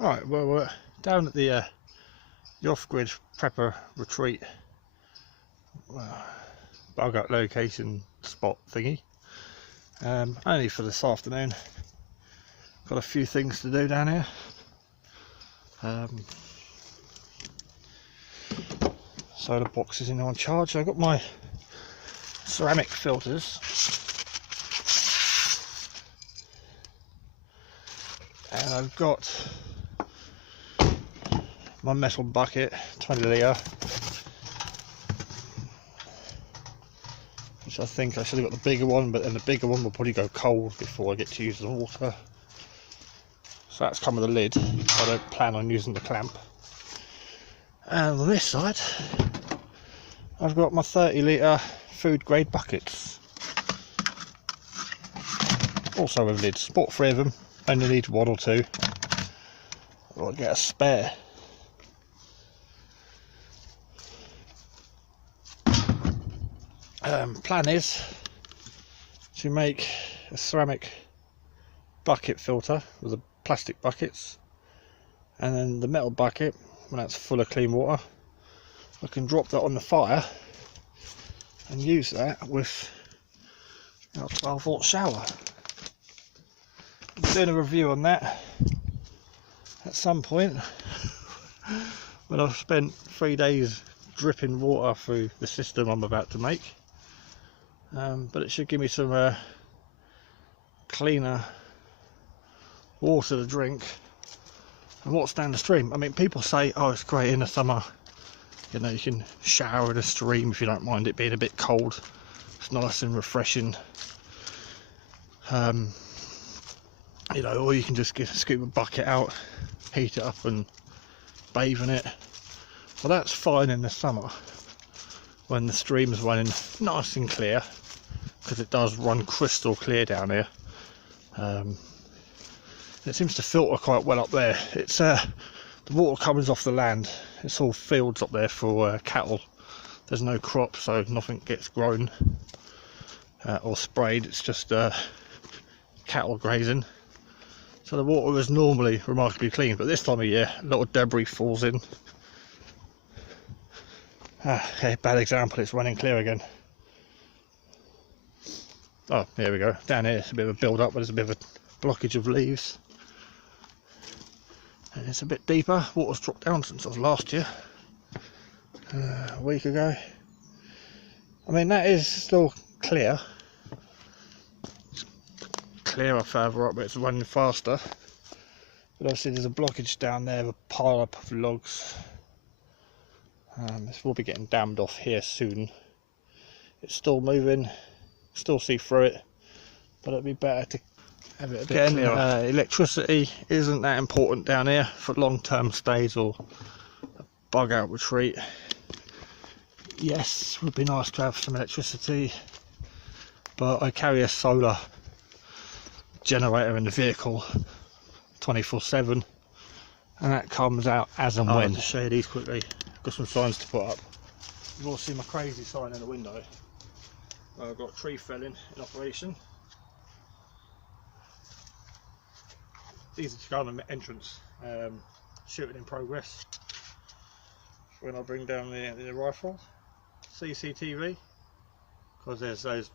Right, well, we're down at the off-grid prepper retreat bug up location spot thingy. Only for this afternoon. Got a few things to do down here. Solar box is in on charge. I've got my ceramic filters. And I've got my metal bucket, 20 litre, which I think I should have got the bigger one, but then the bigger one will probably go cold before I get to use the water. So that's come with a lid. I don't plan on using the clamp. And on this side, I've got my 30 litre food grade buckets, also with lids. Bought 3 of them. Only need 1 or 2. I'll get a spare. Plan is to make a ceramic bucket filter with the plastic buckets, and then the metal bucket, when that's full of clean water, I can drop that on the fire and use that with a 12-volt shower. I'm doing a review on that at some point when I've spent 3 days dripping water through the system I'm about to make, but it should give me some cleaner water to drink and what's down the stream. I mean, people say, oh, it's great in the summer, you know, you can shower in a stream if you don't mind it being a bit cold. It's nice and refreshing. You know, or you can just scoop a bucket out, heat it up and bathe in it. Well, that's fine in the summer when the stream's running nice and clear, because it does run crystal clear down here. It seems to filter quite well up there. It's the water comes off the land. It's all fields up there for cattle. There's no crop, so nothing gets grown or sprayed. It's just cattle grazing. So the water is normally remarkably clean, but this time of year a lot of debris falls in. Okay, bad example, it's running clear again. Oh, here we go. Down here it's a bit of a build up, but there's a bit of a blockage of leaves. And it's a bit deeper. Water's dropped down since I was last year, a week ago. I mean, that is still clear. Clearer further up, but it's running faster. But obviously there's a blockage down there, a pile up of logs. This will be getting dammed off here soon. It's still moving, still see through it, but it'd be better to have it a bit clearer. Electricity isn't that important down here for long-term stays or a bug out retreat. Yes, it would be nice to have some electricity, but I carry a solar generator in the vehicle 24/7, and that comes out as and when. I'll just show you these quickly. I've got some signs to put up. You've all seen my crazy sign in the window. I've got tree felling in operation. These are to go on the entrance. Shooting in progress. When I bring down the rifle, CCTV, because there's those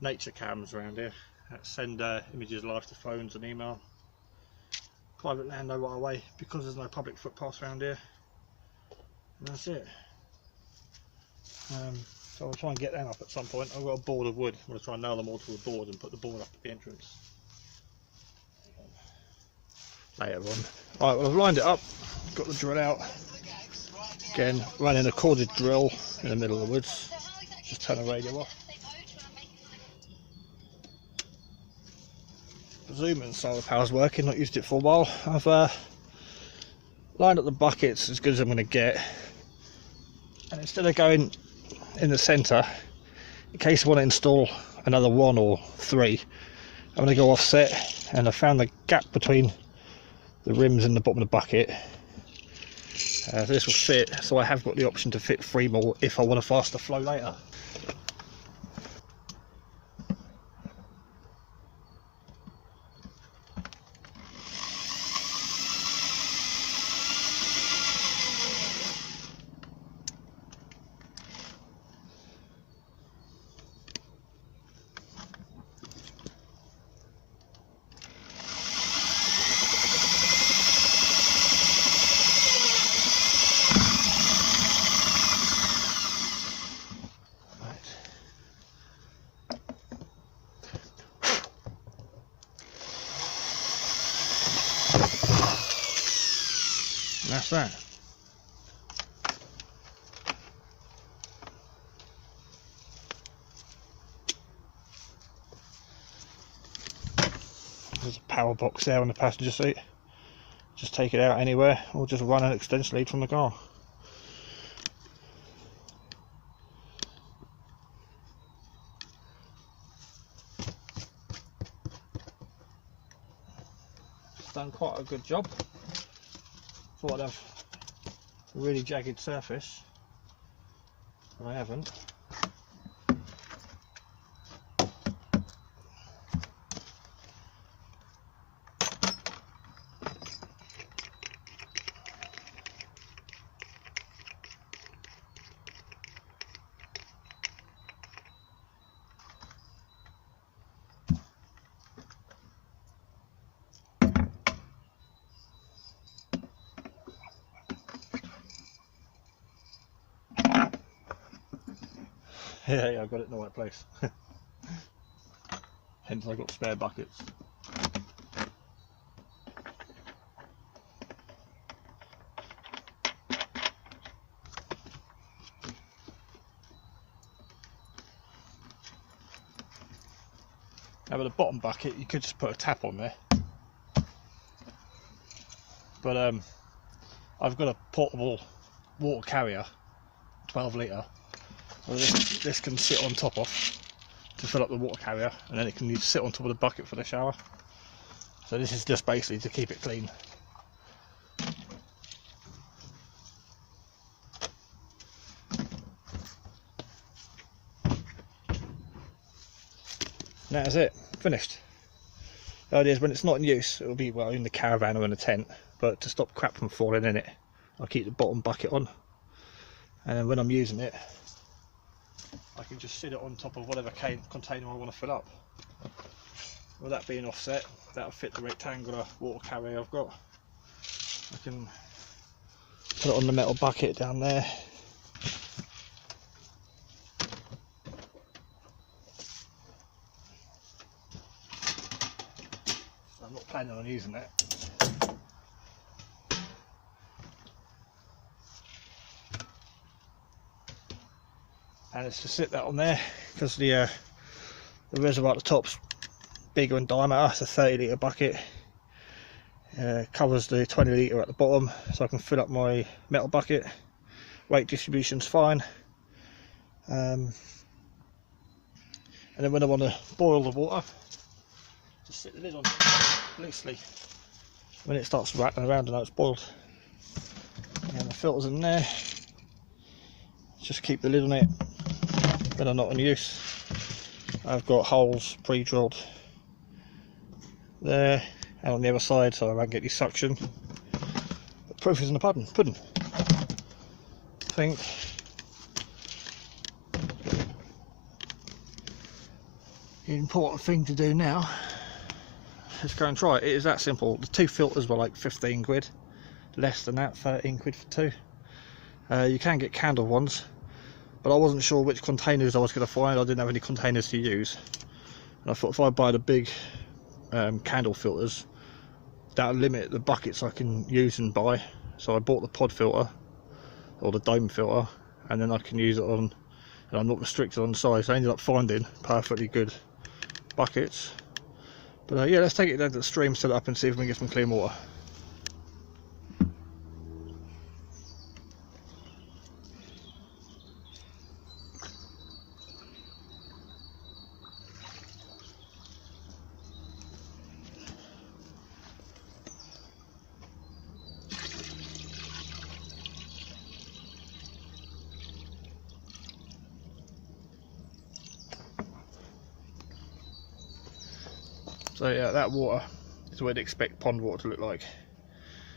nature cams around here that send images live to phones and email. Private land no right away, because there's no public footpaths around here. And that's it. So I'll try and get them up at some point. I've got a board of wood. I'm going to try and nail them all to a board and put the board up at the entrance later on. Right, well, I've lined it up, got the drill out. Again, running a corded drill in the middle of the woods. Just turn the radio off. Presuming solar power's working, not used it for a while. I've lined up the buckets as good as I'm going to get, and instead of going in the centre, in case I want to install another 1 or 3, I'm going to go offset, and I found the gap between the rims and the bottom of the bucket. So this will fit, so I have got the option to fit 3 more if I want a faster flow later. And that's that. There's a power box there on the passenger seat. Just take it out anywhere, or just run an extension lead from the car. It's done quite a good job. Thought I'd have a really jagged surface, but I haven't. Yeah, I got it in the right place. Hence I got spare buckets. Now with the bottom bucket you could just put a tap on there. But I've got a portable water carrier, 12 litre. Well, this can sit on top of to fill up the water carrier, and then it can sit on top of the bucket for the shower. So this is just basically to keep it clean. And that is it, finished. The idea is when it's not in use, it'll be, well, in the caravan or in the tent, but to stop crap from falling in it, I'll keep the bottom bucket on, and then when I'm using it, I can just sit it on top of whatever container I want to fill up. With that being offset, that'll fit the rectangular water carrier I've got. I can put it on the metal bucket down there. I'm not planning on using it. And it's to sit that on there because the reservoir at the top's bigger in diameter. It's a 30 litre bucket. Covers the 20 litre at the bottom, so I can fill up my metal bucket. Weight distribution's fine. And then when I want to boil the water, just sit the lid on loosely. When it starts rattling around, I know it's boiled. And the filter's in there. Just keep the lid on it when I'm not in use. I've got holes pre-drilled there and on the other side, so I won't get any suction. The proof is in the pudding. I think the important thing to do now is go and try it. It is that simple. The two filters were like 15 quid, less than that, 13 quid for two. You can get candle ones, but I wasn't sure which containers I was going to find. I didn't have any containers to use, and I thought if I buy the big candle filters, that'll limit the buckets I can use and buy. So I bought the pod filter or the dome filter, and then I can use it on, and I'm not restricted on size. So I ended up finding perfectly good buckets. But yeah, let's take it down to the stream, set it up and see if we can get some clean water. So yeah, that water is what I'd expect pond water to look like.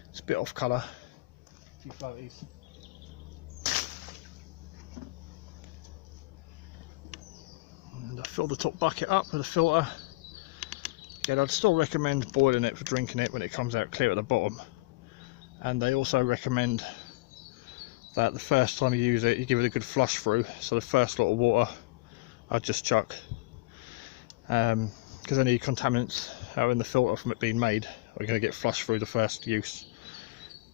It's a bit off colour, a few floaties. And I fill the top bucket up with a filter. Again, I'd still recommend boiling it for drinking it when it comes out clear at the bottom. And they also recommend that the first time you use it, you give it a good flush through. So the first lot of water I'd just chuck. Because any contaminants out in the filter from it being made are going to get flushed through the first use.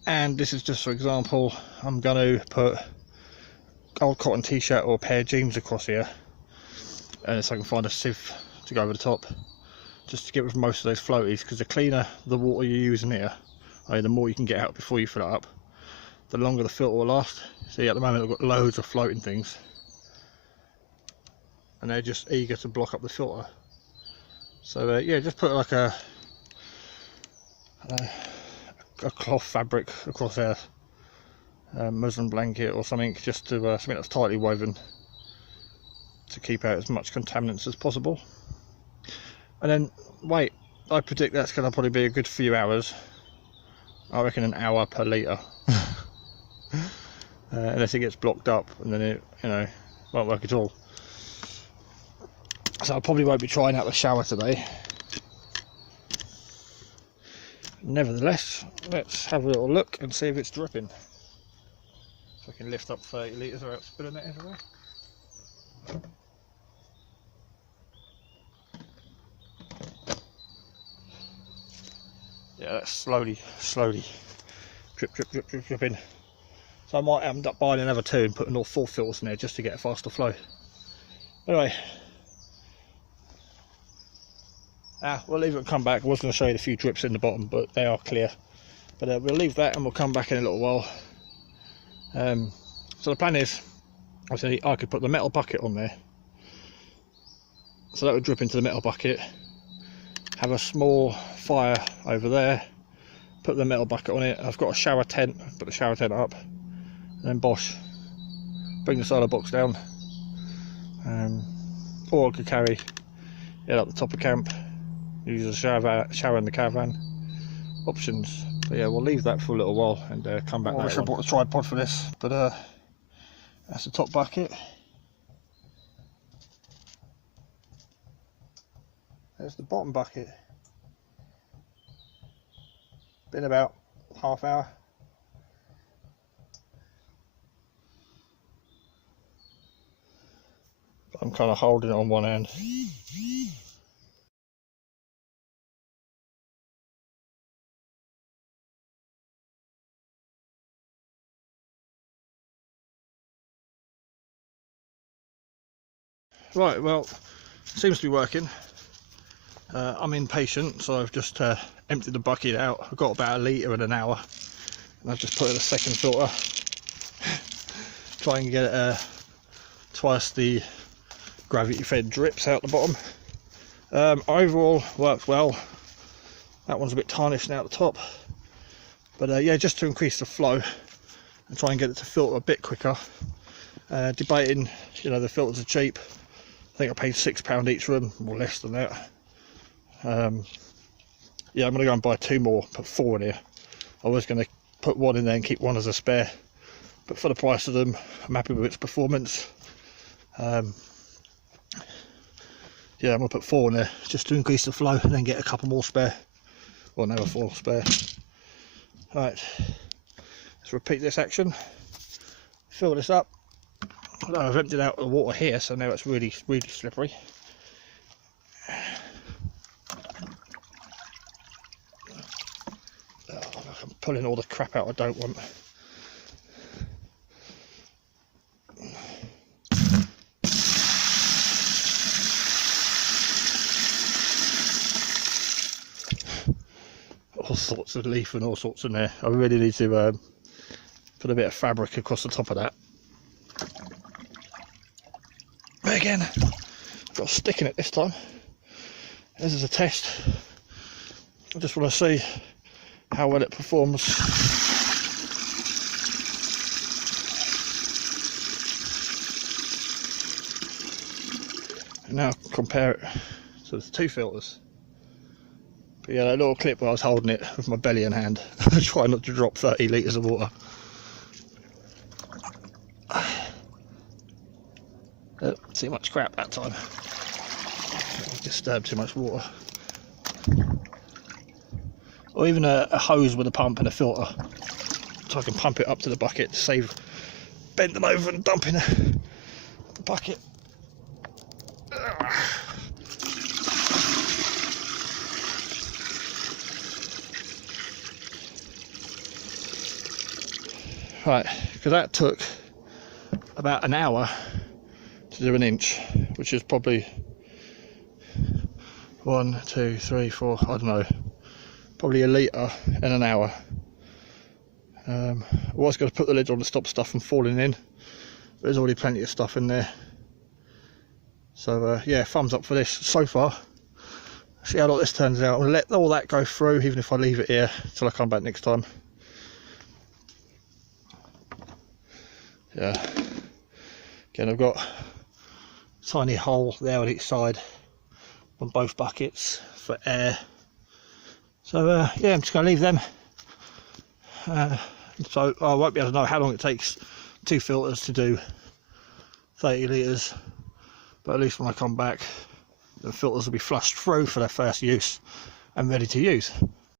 And this is just for example, I'm going to put old cotton t-shirt or a pair of jeans across here, and so I can find a sieve to go over the top, just to get rid of most of those floaties, because the cleaner the water you use in here, the more you can get out before you fill it up, the longer the filter will last. See, at the moment I've got loads of floating things, and they're just eager to block up the filter. So yeah, just put like a cloth fabric across there, muslin blanket or something, just to something that's tightly woven to keep out as much contaminants as possible. And then wait, I predict that's going to probably be a good few hours. I reckon an hour per litre. Unless it gets blocked up, and then it, won't work at all. So I probably won't be trying out the shower today. Nevertheless, let's have a little look and see if it's dripping. If I can lift up 30 litres without spilling it everywhere. Yeah, that's slowly dripping. So I might end up buying another two and putting all 4 filters in there just to get a faster flow. Anyway, we'll leave it and come back. I was going to show you the few drips in the bottom, but they are clear. But we'll leave that and we'll come back in a little while. So the plan is, obviously I could put the metal bucket on there, so that would drip into the metal bucket, have a small fire over there, put the metal bucket on it. I've got a shower tent, put the shower tent up, and then bosh, bring the solar box down. Or I could carry it up the top of camp, use a shower in the caravan. Options. But yeah, we'll leave that for a little while and come back. I wish I bought a tripod for this, but that's the top bucket. There's the bottom bucket. Been about half hour. I'm kind of holding it on one hand. Right, well, seems to be working. I'm impatient, so I've just emptied the bucket out. I've got about a litre in an hour, and I've just put in a second filter. Try and get it twice the gravity fed drips out the bottom. Overall worked well. That one's a bit tarnished now at the top, but yeah, just to increase the flow and try and get it to filter a bit quicker. Debating, the filters are cheap. I think I paid £6 each for them, or less than that. Yeah, I'm going to go and buy 2 more, put 4 in here. I was going to put 1 in there and keep 1 as a spare, but for the price of them, I'm happy with its performance. Yeah, I'm going to put 4 in there just to increase the flow, and then get a couple more spare, or another 4 spare. Right, let's repeat this action. Fill this up. I've emptied out the water here, so now it's really slippery. I'm pulling all the crap out I don't want. All sorts of leaf and all sorts in there. I really need to put a bit of fabric across the top of that. But again, I've got a stick in it this time. This is a test. I just want to see how well it performs. And now compare it to the 2 filters. But yeah, that little clip where I was holding it with my belly in hand, I try not to drop 30 litres of water. Too much crap that time. Disturbed too much water. Or even a hose with a pump and a filter, so I can pump it up to the bucket to save bending over and dumping the bucket. Right, because that took about an hour to do an inch, which is probably 1, 2, 3, 4, I don't know, probably a litre in an hour. I was going to put the lid on to stop stuff from falling in, but there's already plenty of stuff in there. So yeah, thumbs up for this so far. See how this turns out. I'm going to let all that go through, even if I leave it here till I come back next time. Yeah, again I've got a tiny hole there on each side on both buckets for air. So yeah, I'm just going to leave them. So I won't be able to know how long it takes 2 filters to do 30 litres, but at least when I come back the filters will be flushed through for their first use and ready to use.